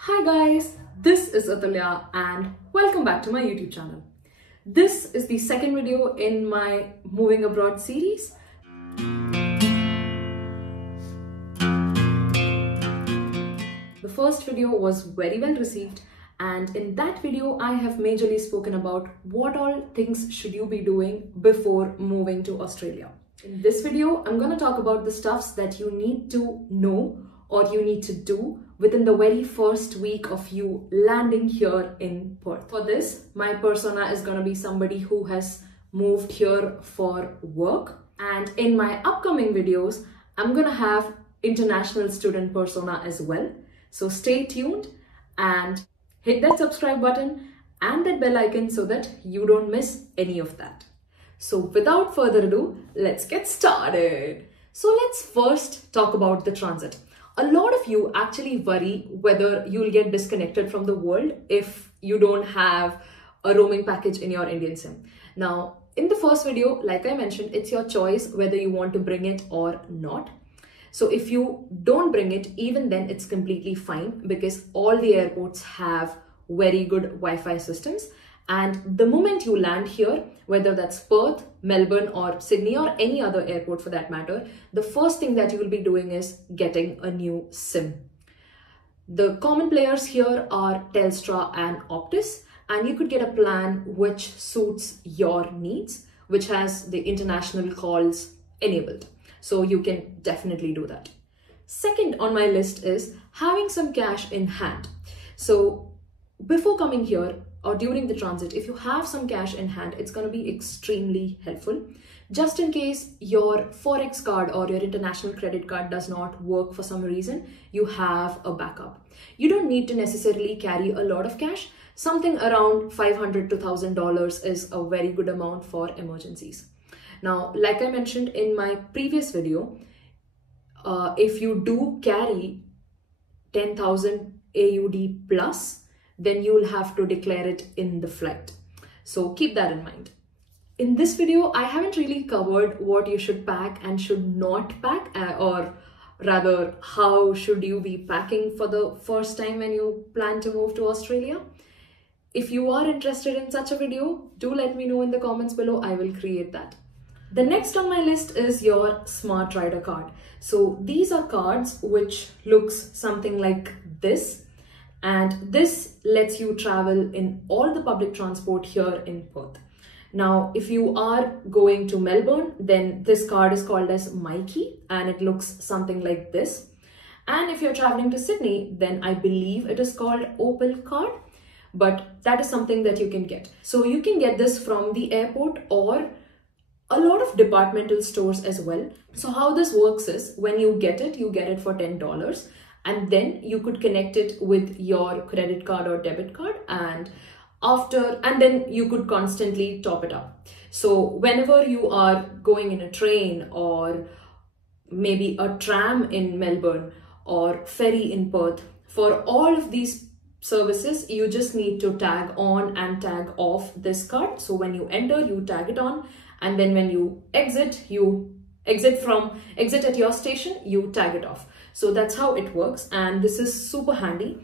Hi guys, this is Athulya and welcome back to my YouTube channel. This is the second video in my moving abroad series. The first video was very well received, and in that video I have majorly spoken about what all things should you be doing before moving to Australia. In this video, I'm going to talk about the stuffs that you need to know or you need to do within the very first week of you landing here in Perth. For this, my persona is going to be somebody who has moved here for work. And in my upcoming videos, I'm going to have international student persona as well. So stay tuned and hit that subscribe button and that bell icon so that you don't miss any of that. So without further ado, let's get started. So let's first talk about the transit. A lot of you actually worry whether you'll get disconnected from the world if you don't have a roaming package in your Indian SIM. Now, in the first video, like I mentioned, it's your choice whether you want to bring it or not. So if you don't bring it, even then it's completely fine because all the airports have very good Wi-Fi systems. And the moment you land here, whether that's Perth, Melbourne or Sydney or any other airport for that matter, the first thing that you will be doing is getting a new SIM. The common players here are Telstra and Optus, and you could get a plan which suits your needs, which has the international calls enabled. So you can definitely do that. Second on my list is having some cash in hand. So before coming here, or during the transit, if you have some cash in hand, it's going to be extremely helpful. Just in case your Forex card or your international credit card does not work for some reason, you have a backup. You don't need to necessarily carry a lot of cash. Something around $500 to $1,000 is a very good amount for emergencies. Now, like I mentioned in my previous video, if you do carry 10,000 AUD plus, then you will have to declare it in the flight. So keep that in mind. In this video, I haven't really covered what you should pack and should not pack, or rather, how should you be packing for the first time when you plan to move to Australia. If you are interested in such a video, do let me know in the comments below. I will create that. The next on my list is your Smart Rider card. So these are cards which looks something like this. And this lets you travel in all the public transport here in Perth. Now, if you are going to Melbourne, then this card is called as Mikey and it looks something like this. And if you're traveling to Sydney, then I believe it is called Opal card, but that is something that you can get. So you can get this from the airport or a lot of departmental stores as well. So how this works is when you get it for $10. And then you could connect it with your credit card or debit card, and then you could constantly top it up. So whenever you are going in a train or maybe a tram in Melbourne or ferry in Perth, for all of these services, you just need to tag on and tag off this card. So when you enter, you tag it on, and then when you exit at your station, you tag it off. So that's how it works, and this is super handy.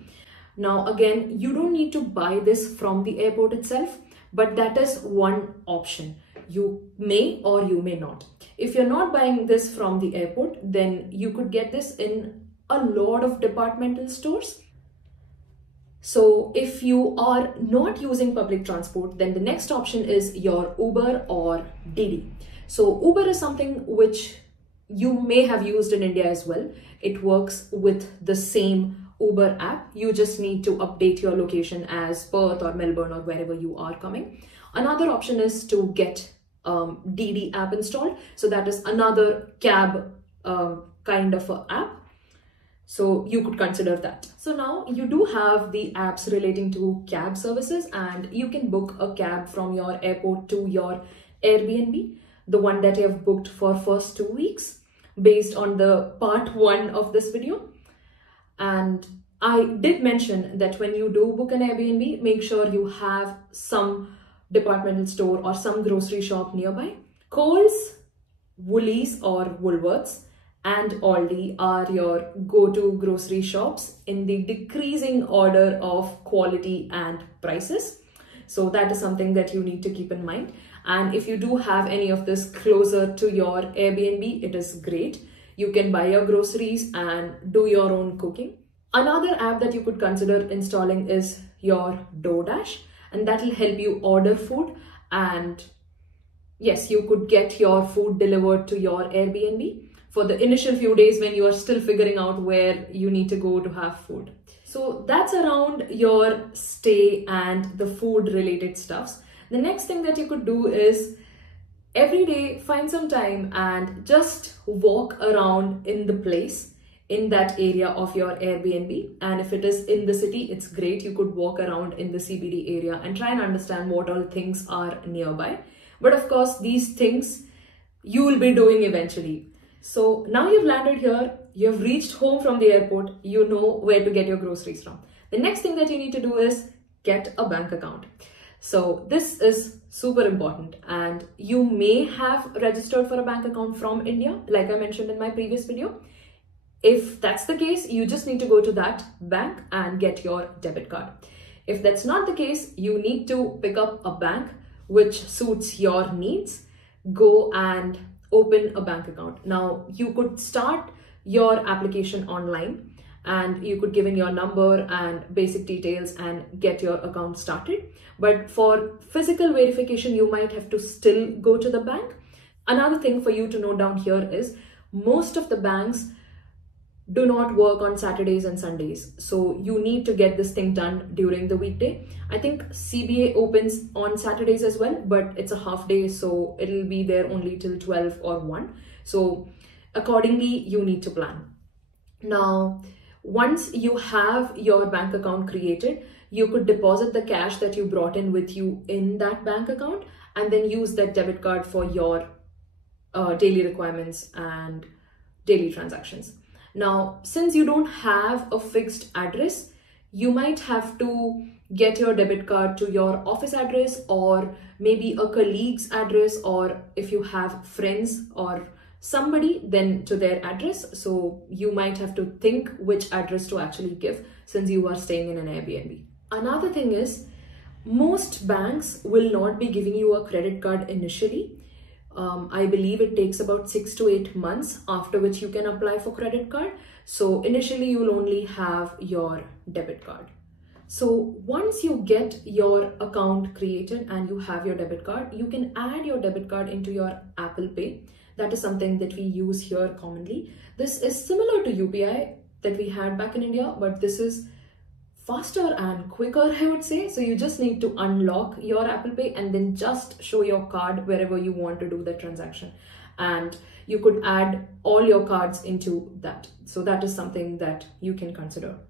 Now again, you don't need to buy this from the airport itself, but that is one option. You may or you may not. If you're not buying this from the airport, then you could get this in a lot of departmental stores. So if you are not using public transport, then the next option is your Uber or Didi. So Uber is something which you may have used in India as well. It works with the same Uber app. You just need to update your location as Perth or Melbourne or wherever you are coming. Another option is to get Didi app installed. So that is another cab kind of an app. So you could consider that. So now you do have the apps relating to cab services, and you can book a cab from your airport to your Airbnb, the one that you have booked for first 2 weeks based on the part 1 of this video. And I did mention that when you do book an Airbnb, make sure you have some departmental store or some grocery shop nearby. Coles, Woolies or Woolworths and Aldi are your go-to grocery shops in the decreasing order of quality and prices. So that is something that you need to keep in mind. And if you do have any of this closer to your Airbnb, it is great. You can buy your groceries and do your own cooking. Another app that you could consider installing is your DoorDash, and that will help you order food, and yes, you could get your food delivered to your Airbnb for the initial few days when you are still figuring out where you need to go to have food. So that's around your stay and the food related stuffs. The next thing that you could do is every day find some time and just walk around in the place, in that area of your Airbnb. And if it is in the city, it's great. You could walk around in the CBD area and try and understand what all things are nearby. But of course, these things you will be doing eventually. So now you've landed here, you've reached home from the airport, you know where to get your groceries from. The next thing that you need to do is get a bank account. So this is super important, and you may have registered for a bank account from India, like I mentioned in my previous video. If that's the case, you just need to go to that bank and get your debit card. If that's not the case, you need to pick up a bank which suits your needs. Go and open a bank account. Now, you could start your application online and you could give in your number and basic details and get your account started. But for physical verification, you might have to still go to the bank. Another thing for you to note down here is most of the banks do not work on Saturdays and Sundays. So you need to get this thing done during the weekday. I think CBA opens on Saturdays as well, but it's a half day, so it'll be there only till 12 or 1. So accordingly, you need to plan. Now, once you have your bank account created, you could deposit the cash that you brought in with you in that bank account and then use that debit card for your daily requirements and daily transactions. Now, since you don't have a fixed address, you might have to get your debit card to your office address or maybe a colleague's address, or if you have friends or somebody, then to their address. So you might have to think which address to actually give since you are staying in an Airbnb. Another thing is, most banks will not be giving you a credit card initially. I believe it takes about 6 to 8 months, after which you can apply for credit card. So initially you will only have your debit card. So once you get your account created and you have your debit card, you can add your debit card into your Apple Pay. That is something that we use here commonly. This is similar to UPI that we had back in India, but this is faster and quicker, I would say. So you just need to unlock your Apple Pay and then just show your card wherever you want to do the transaction. And you could add all your cards into that. So that is something that you can consider.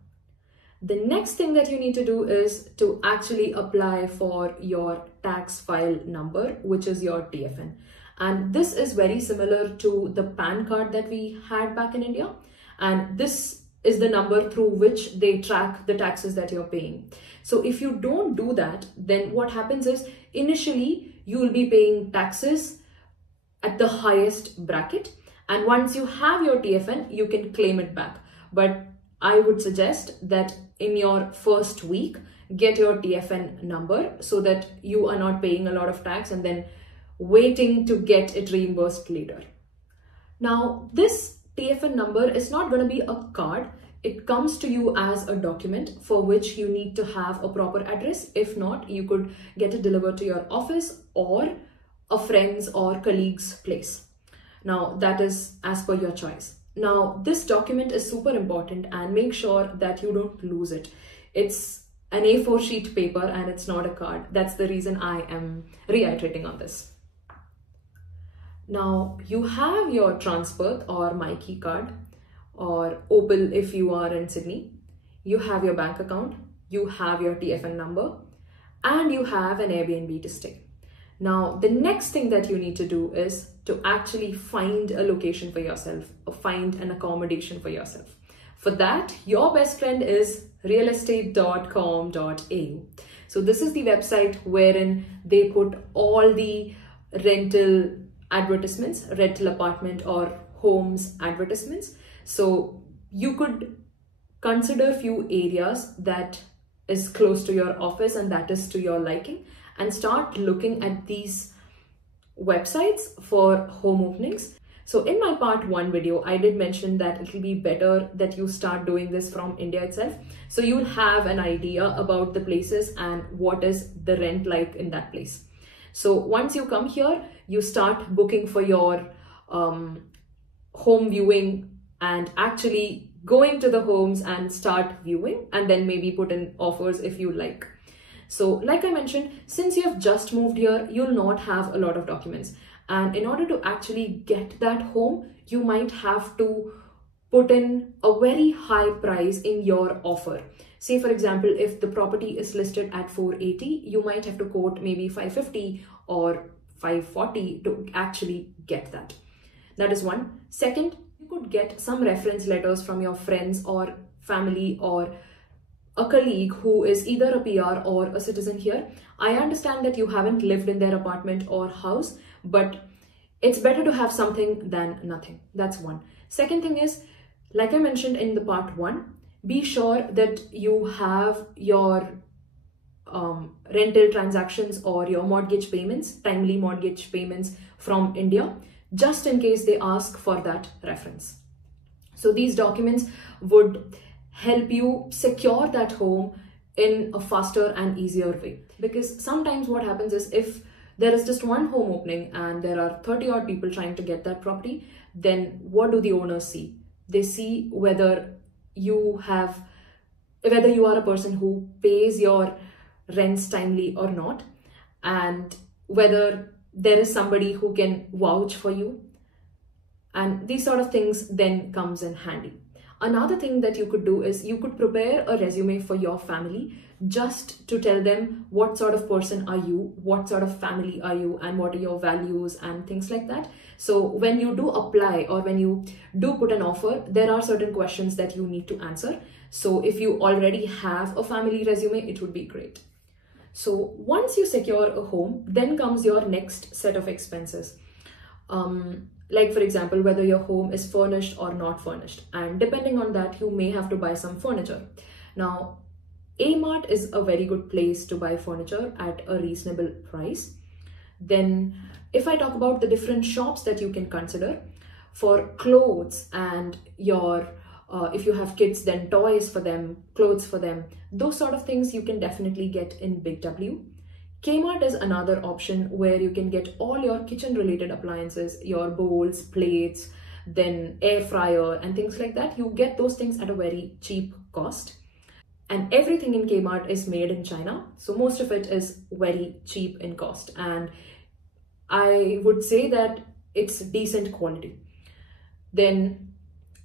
The next thing that you need to do is to actually apply for your tax file number, which is your TFN. And this is very similar to the PAN card that we had back in India. And this is the number through which they track the taxes that you're paying. So if you don't do that, then what happens is initially you will be paying taxes at the highest bracket. And once you have your TFN, you can claim it back. But I would suggest that in your first week, get your TFN number so that you are not paying a lot of tax and then waiting to get it reimbursed later. Now, this TFN number is not going to be a card. It comes to you as a document for which you need to have a proper address. If not, you could get it delivered to your office or a friend's or colleague's place. Now, that is as per your choice. Now, this document is super important and make sure that you don't lose it. It's an A4 sheet paper and it's not a card. That's the reason I am reiterating on this. Now, you have your Transperth or MyKey card or Opal if you are in Sydney. You have your bank account, you have your TFN number, and you have an Airbnb to stay. Now, the next thing that you need to do is to actually find a location for yourself, or find an accommodation for yourself. For that, your best friend is realestate.com.au. So this is the website wherein they put all the rental advertisements, rental apartment or homes advertisements. So you could consider few areas that is close to your office and that is to your liking, and start looking at these websites for home openings. So in my part 1 video, I did mention that it will be better that you start doing this from India itself. So you'll have an idea about the places and what is the rent like in that place. So once you come here, you start booking for your home viewing and actually going to the homes and start viewing, and then maybe put in offers if you like. So like I mentioned, since you have just moved here, you'll not have a lot of documents. And in order to actually get that home, you might have to put in a very high price in your offer. Say for example, if the property is listed at 480, you might have to quote maybe 550 or 540 to actually get that. That is one. Second, you could get some reference letters from your friends or family or a colleague who is either a PR or a citizen here. I understand that you haven't lived in their apartment or house, but it's better to have something than nothing. That's one. Second thing is, like I mentioned in the part 1, be sure that you have your rental transactions or your mortgage payments, timely mortgage payments from India, just in case they ask for that reference. So these documents would help you secure that home in a faster and easier way. Because sometimes what happens is, if there is just one home opening and there are 30 odd people trying to get that property, then what do the owners see? They see whether you are a person who pays your rents timely or not, and whether there is somebody who can vouch for you, and these sort of things then comes in handy. Another thing that you could do is you could prepare a resume for your family, just to tell them what sort of person are you, what sort of family are you, and what are your values and things like that. So when you do apply or when you do put an offer, there are certain questions that you need to answer. So if you already have a family resume, it would be great. So once you secure a home, then comes your next set of expenses. Like for example, whether your home is furnished or not furnished. And depending on that, you may have to buy some furniture. Now, A-Mart is a very good place to buy furniture at a reasonable price. Then if I talk about the different shops that you can consider for clothes and your, if you have kids, then toys for them, clothes for them, those sort of things you can definitely get in Big W. Kmart is another option where you can get all your kitchen related appliances, your bowls, plates, then air fryer and things like that. You get those things at a very cheap cost. And everything in Kmart is made in China. So most of it is very cheap in cost. And I would say that it's decent quality. Then,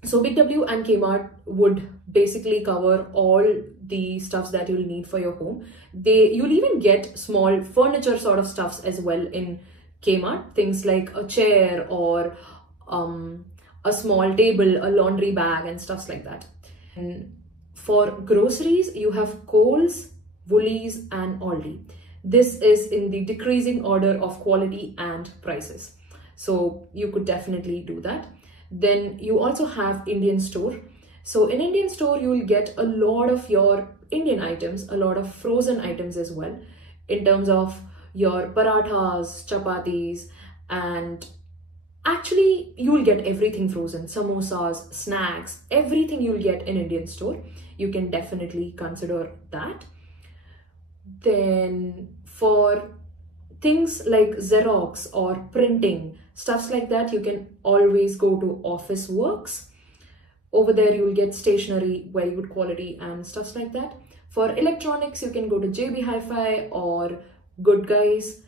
so Big W and Kmart would basically cover all the stuffs that you'll need for your home. You'll even get small furniture sort of stuffs as well in Kmart. Things like a chair or a small table, a laundry bag and stuffs like that. And for groceries, you have Coles, Woolies and Aldi. This is in the decreasing order of quality and prices. So you could definitely do that. Then you also have Indian store. So in Indian store, you will get a lot of your Indian items, a lot of frozen items as well, in terms of your parathas, chapatis, and actually you will get everything frozen, samosas, snacks, everything you'll get in Indian store. You can definitely consider that. Then for things like Xerox or printing, stuffs like that, you can always go to Office Works. Over there, you will get stationery, very good quality and stuffs like that. For electronics, you can go to JB Hi-Fi or Good Guys.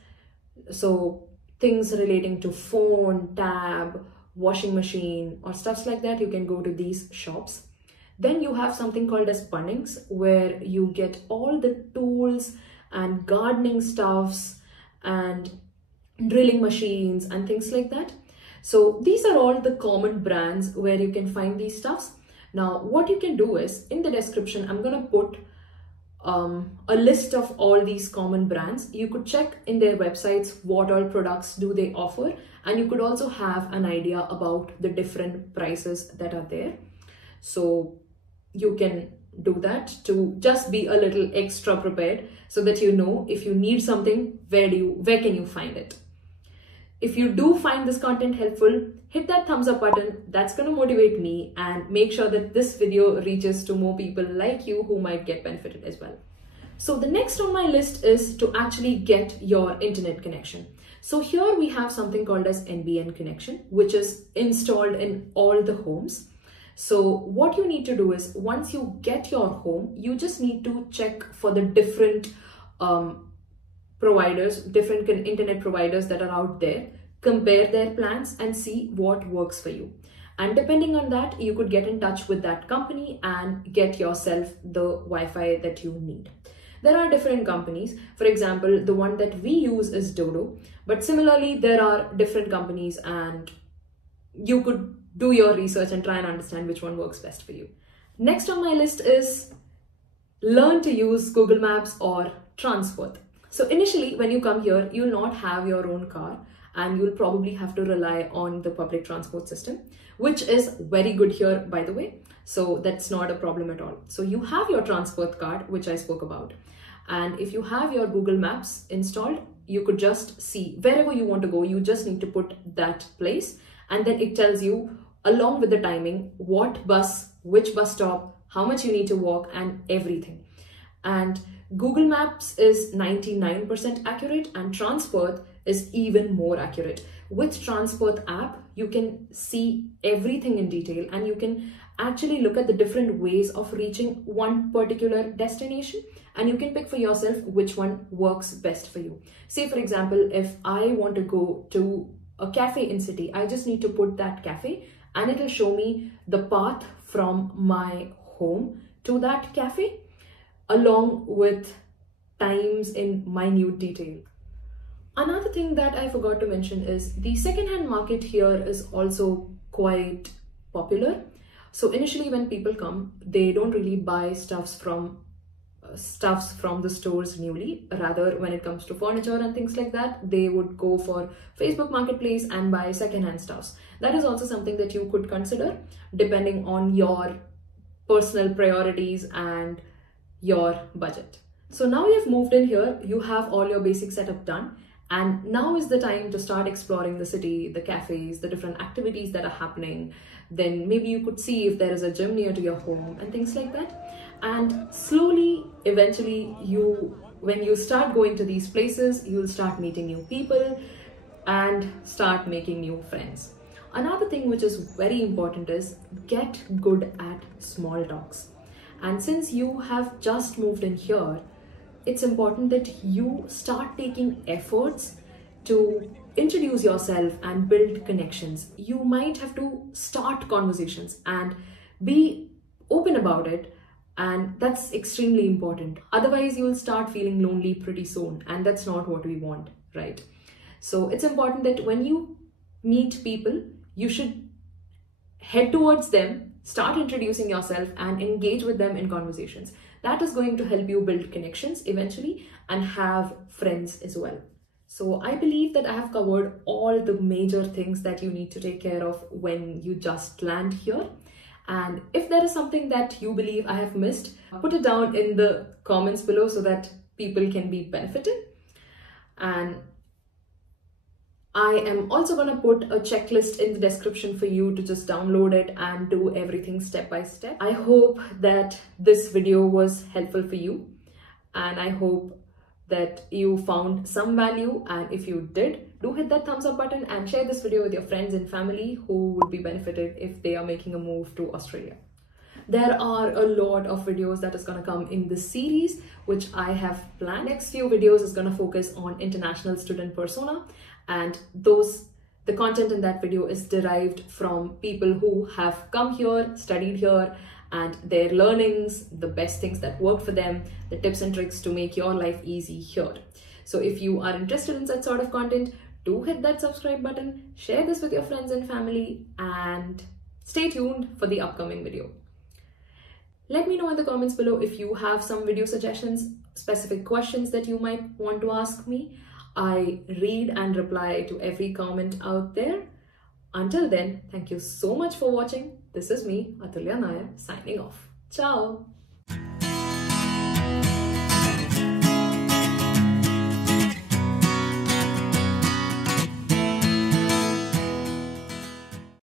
So things relating to phone, tab, washing machine or stuffs like that, you can go to these shops. Then you have something called as Bunnings, where you get all the tools and gardening stuffs and drilling machines and things like that. So these are all the common brands where you can find these stuffs. Now, what you can do is, in the description, I'm going to put a list of all these common brands. You could check in their websites what all products do they offer, and you could also have an idea about the different prices that are there. So you can do that to just be a little extra prepared, so that you know if you need something, where can you find it. If you do find this content helpful, hit that thumbs up button. That's going to motivate me and make sure that this video reaches to more people like you who might get benefited as well. So the next on my list is to actually get your internet connection. So here we have something called as NBN connection, which is installed in all the homes. So what you need to do is, once you get your home, you just need to check for the different providers, different internet providers that are out there, compare their plans and see what works for you. And depending on that, you could get in touch with that company and get yourself the Wi-Fi that you need. There are different companies. For example, the one that we use is Dodo, but similarly, there are different companies, and you could do your research and try and understand which one works best for you. Next on my list is learn to use Google Maps or Transperth. So initially, when you come here, you'll not have your own car, and you'll probably have to rely on the public transport system, which is very good here, by the way. So that's not a problem at all. So you have your Transperth card, which I spoke about. And if you have your Google Maps installed, you could just see wherever you want to go. You just need to put that place, and then it tells you along with the timing, what bus, which bus stop, how much you need to walk, and everything. And Google Maps is 99% accurate, and Transperth is even more accurate. With Transperth app, you can see everything in detail, and you can actually look at the different ways of reaching one particular destination, and you can pick for yourself which one works best for you. Say, for example, if I want to go to a cafe in city, I just need to put that cafe, and it'll show me the path from my home to that cafe, along with times in minute detail. Another thing that I forgot to mention is the second-hand market here is also quite popular. So initially when people come, they don't really buy stuffs from the stores newly. Rather, when it comes to furniture and things like that, they would go for Facebook Marketplace and buy second-hand stuffs. That is also something that you could consider depending on your personal priorities and your budget. So now you've moved in here, you have all your basic setup done, and now is the time to start exploring the city, the cafes, the different activities that are happening. Then maybe you could see if there is a gym near to your home and things like that. And slowly, eventually, when you start going to these places, you'll start meeting new people and start making new friends. Another thing which is very important is get good at small talks. And since you have just moved in here, it's important that you start taking efforts to introduce yourself and build connections. You might have to start conversations and be open about it, and that's extremely important. Otherwise, you'll start feeling lonely pretty soon, and that's not what we want, right? So it's important that when you meet people, you should head towards them, start introducing yourself, and engage with them in conversations. That is going to help you build connections eventually and have friends as well. So I believe that I have covered all the major things that you need to take care of when you just land here. And if there is something that you believe I have missed, put it down in the comments below so that people can be benefited. And I am also going to put a checklist in the description for you to just download it and do everything step by step. I hope that this video was helpful for you, and I hope that you found some value, and if you did, do hit that thumbs up button and share this video with your friends and family who would be benefited if they are making a move to Australia. There are a lot of videos that is going to come in this series, which I have planned. Next few videos is going to focus on international student persona, and the content in that video is derived from people who have come here, studied here, and their learnings, the best things that work for them, the tips and tricks to make your life easy here. So if you are interested in that sort of content, do hit that subscribe button, share this with your friends and family, and stay tuned for the upcoming video. Let me know in the comments below if you have some video suggestions, specific questions that you might want to ask me. I read and reply to every comment out there. Until then, thank you so much for watching. This is me, Athulya Nair, signing off. Ciao!